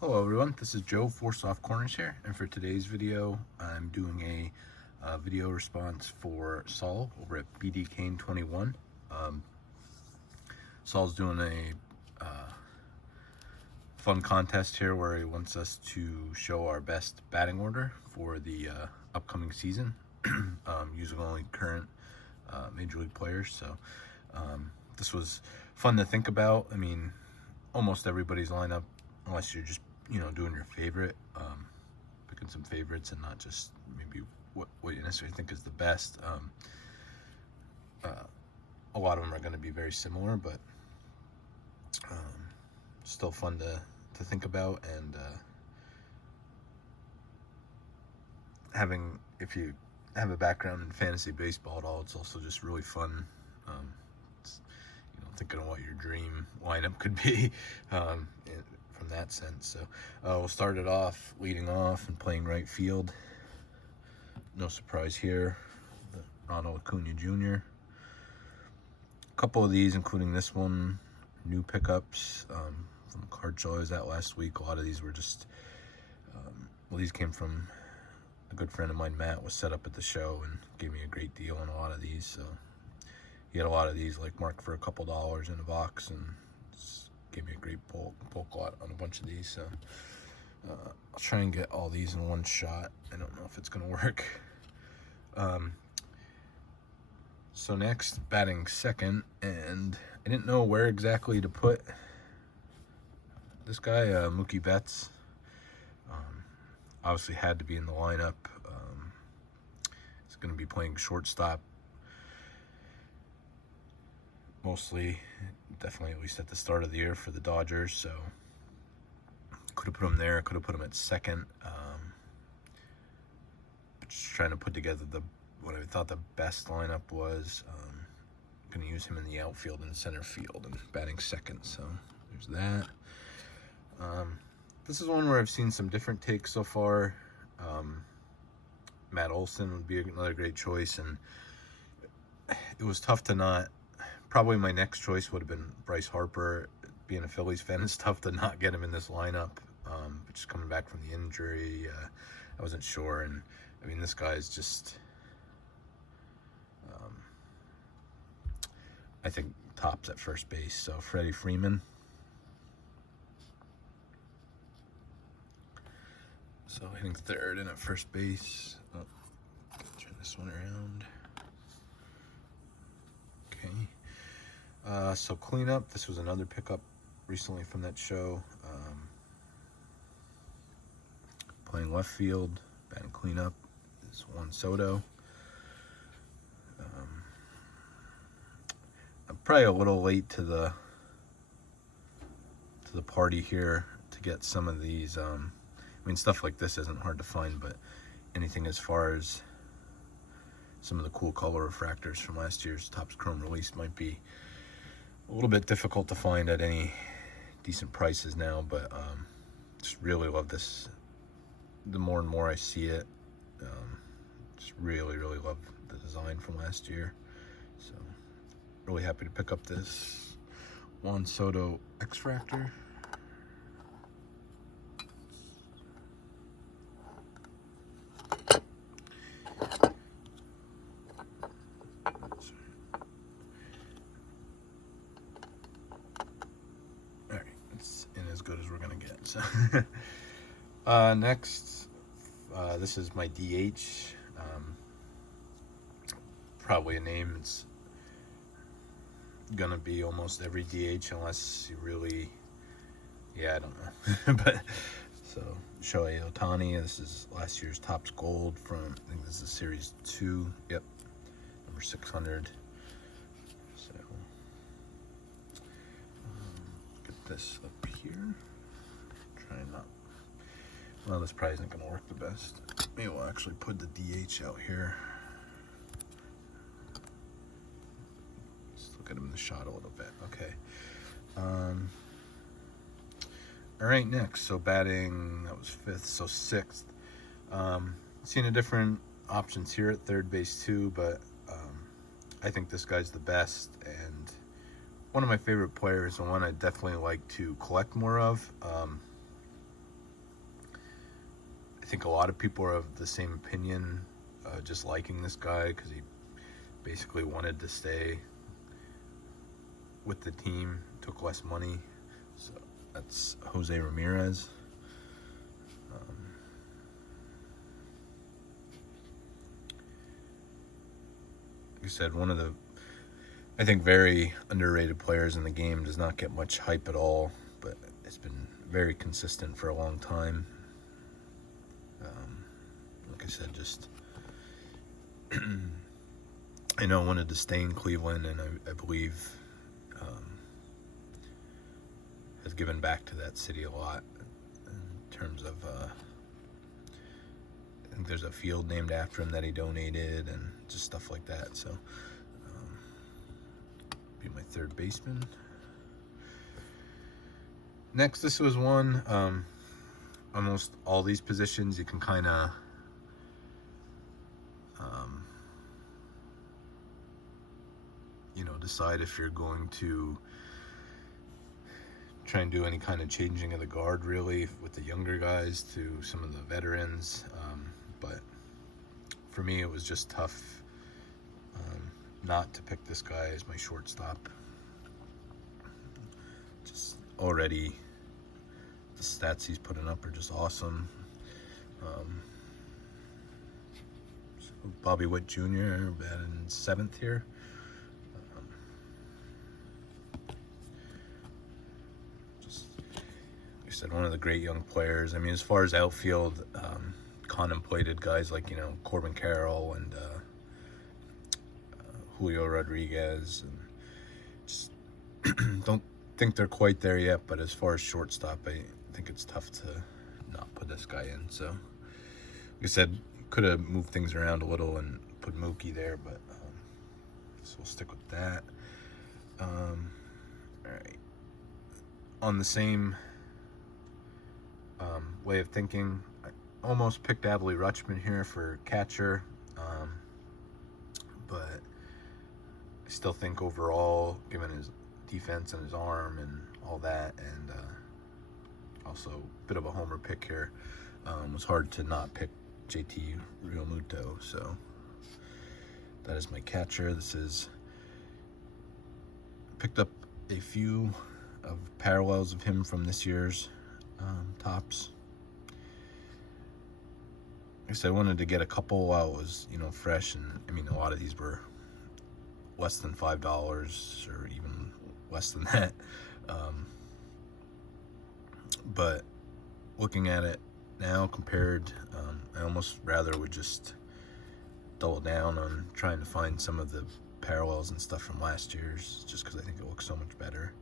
Hello everyone, this is Joe for Soft Corners here, and for today's video I'm doing a video response for Saul over at BD Kane 21. Saul's doing a fun contest here where he wants us to show our best batting order for the upcoming season using only current Major League players. So this was fun to think about. I mean, almost everybody's lineup, unless you're just doing your favorite, picking some favorites and not just maybe what you necessarily think is the best. A lot of them are going to be very similar, but still fun to think about. And if you have a background in fantasy baseball at all, it's also just really fun. Thinking of what your dream lineup could be from that sense. So we'll start it off leading off and playing right field. No surprise here, Ronald Acuna Jr. A couple of these, including this one, new pickups from a card show I was at last week. A lot of these were just, well, these came from a good friend of mine, Matt, was set up at the show and gave me a great deal on a lot of these. So he had a lot of these like marked for a couple dollars in a box and gave me a great bulk lot on a bunch of these. So I'll try and get all these in one shot. I don't know if it's gonna work. So next, batting second, and I didn't know where exactly to put this guy, Mookie Betts. Obviously had to be in the lineup. He's going to be playing shortstop mostly, definitely at least at the start of the year for the Dodgers. So could have put him there, could have put him at second. Just trying to put together what I thought the best lineup was. Going to use him in the outfield and center field and batting second. So there's that. This is one where I've seen some different takes so far. Matt Olson would be another great choice, and it was tough to not. Probably my next choice would have been Bryce Harper. Being a Phillies fan, it's tough to not get him in this lineup. But just coming back from the injury, I wasn't sure. And I mean, this guy's just, I think, tops at first base. So Freddie Freeman. So hitting third and at first base. Oh, turn this one around. Okay. So cleanup. This was another pickup recently from that show. Playing left field, batting cleanup is Juan Soto. I'm probably a little late to the party here to get some of these. I mean, stuff like this isn't hard to find, but anything as far as some of the cool color refractors from last year's Topps Chrome release might be a little bit difficult to find at any decent prices now, but just really love this. The more and more I see it, just really love the design from last year. So really happy to pick up this Juan Soto X-Fractor. Good as we're gonna get. So next, this is my DH. Probably a name it's gonna be almost every DH unless you really, I don't know. But so Shohei Ohtani. This is last year's Topps Gold from, I think this is Series 2. Yep, number 600. So get this up here. Try not. Well, this probably isn't going to work the best. Maybe we'll actually put the DH out here. Let's look at him in the shot a little bit. Okay. All right, next. So batting, that was fifth, so sixth. Seeing a different options here at third base too, but I think this guy's the best and one of my favorite players and one I definitely like to collect more of. I think a lot of people are of the same opinion, just liking this guy because he basically wanted to stay with the team, took less money. So that's Jose Ramirez. Like I said, one of the, I think, very underrated players in the game. Does not get much hype at all, but it's been very consistent for a long time. Like I said, just I know wanted to stay in Cleveland, and I believe has given back to that city a lot in terms of I think there's a field named after him that he donated and just stuff like that. So be my third baseman. Next, this was one, almost all these positions you can kind of decide if you're going to try and do any kind of changing of the guard, really, with the younger guys to some of the veterans. But for me, it was just tough not to pick this guy as my shortstop. Just already, the stats he's putting up are just awesome. So Bobby Witt Jr. batting 7th here. Said one of the great young players. I mean, as far as outfield, contemplated guys like Corbin Carroll and Julio Rodriguez, and just don't think they're quite there yet. But as far as shortstop, I think it's tough to not put this guy in. So, like I said, could have moved things around a little and put Mookie there, but so we'll stick with that. All right, on the same way of thinking, I almost picked Adley Rutschman here for catcher, but I still think overall, given his defense and his arm and all that, and also a bit of a homer pick here, it was hard to not pick JT Realmuto. So that is my catcher. This is picked up a few of parallels of him from this year's tops. Like I said, I wanted to get a couple while it was, fresh, and I mean, a lot of these were less than $5 or even less than that. But looking at it now compared, I almost rather would just double down on trying to find some of the parallels and stuff from last year's, just because I think it looks so much better.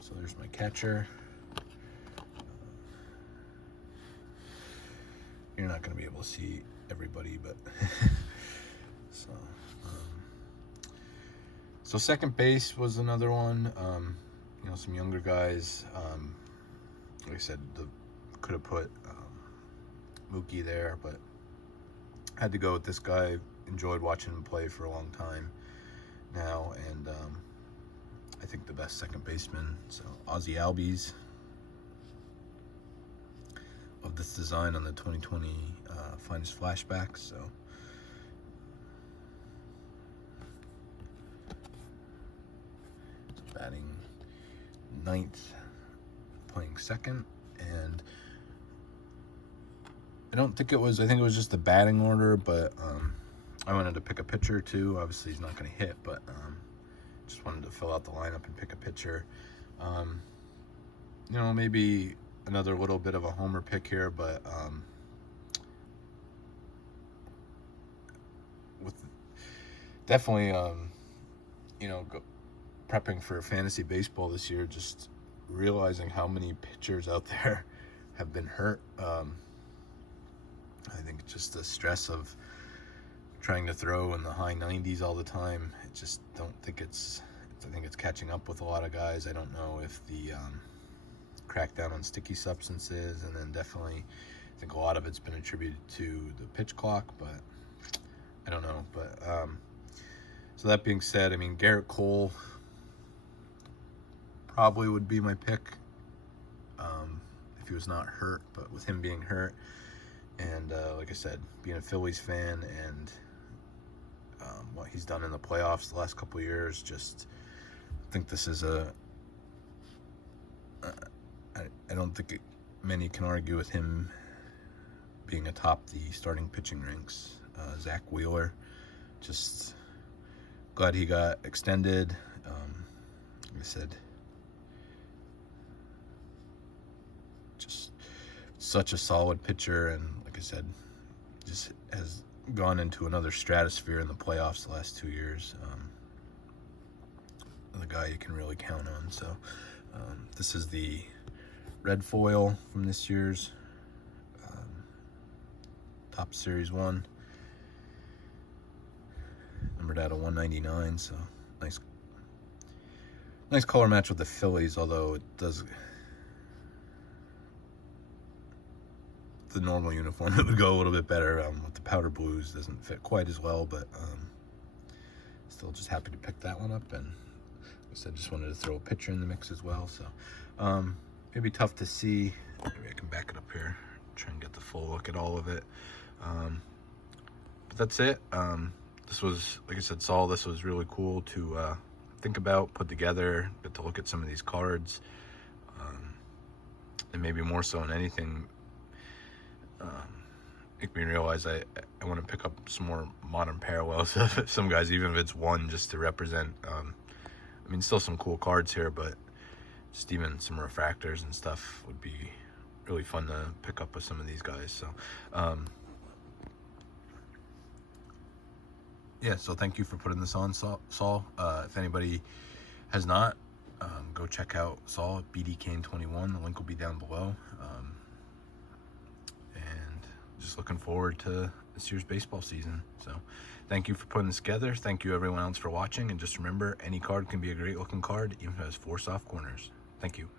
So there's my catcher. You're not going to be able to see everybody, but so second base was another one. Some younger guys. Like I said, could have put Mookie there, but had to go with this guy. Enjoyed watching him play for a long time now, and I think the best second baseman. So Ozzie Albies of this design on the 2020 Finest Flashbacks. So batting 9th, playing second, and I think it was just the batting order, but I wanted to pick a pitcher too. Obviously he's not going to hit, but just wanted to fill out the lineup and pick a pitcher. Maybe another little bit of a homer pick here, but with definitely prepping for fantasy baseball this year, just realizing how many pitchers out there have been hurt. I think just the stress of trying to throw in the high 90s all the time. I think it's catching up with a lot of guys. I don't know if the crackdown on sticky substances, and then definitely I think a lot of it's been attributed to the pitch clock, but I don't know. But so that being said, I mean, Garrett Cole probably would be my pick if he was not hurt, but with him being hurt, and like I said, being a Phillies fan, and what he's done in the playoffs the last couple of years, just think this is I don't think many can argue with him being atop the starting pitching ranks. Zach Wheeler, just glad he got extended. Like I said, just such a solid pitcher, and like I said, just has gone into another stratosphere in the playoffs the last 2 years. The guy you can really count on. So this is the red foil from this year's Top Series 1, numbered out of 199. So nice color match with the Phillies, although it does, the normal uniform it would go a little bit better. With the powder blues, doesn't fit quite as well, but still just happy to pick that one up. And like I said, just wanted to throw a picture in the mix as well. So maybe tough to see. Maybe I can back it up here, try and get the full look at all of it. But that's it. This was, like I said, Saul, this was really cool to think about, put together, get to look at some of these cards, and maybe more so than anything, make me realize I want to pick up some more modern parallels of some guys, even if it's one, just to represent. I mean, still some cool cards here, but just even some refractors and stuff would be really fun to pick up with some of these guys. So yeah, so thank you for putting this on, Saul. If anybody has not, go check out Saul at BDKane21. The link will be down below. And just looking forward to this year's baseball season. So thank you for putting this together. Thank you everyone else for watching. And just remember, any card can be a great looking card, even if it has 4 soft corners. Thank you.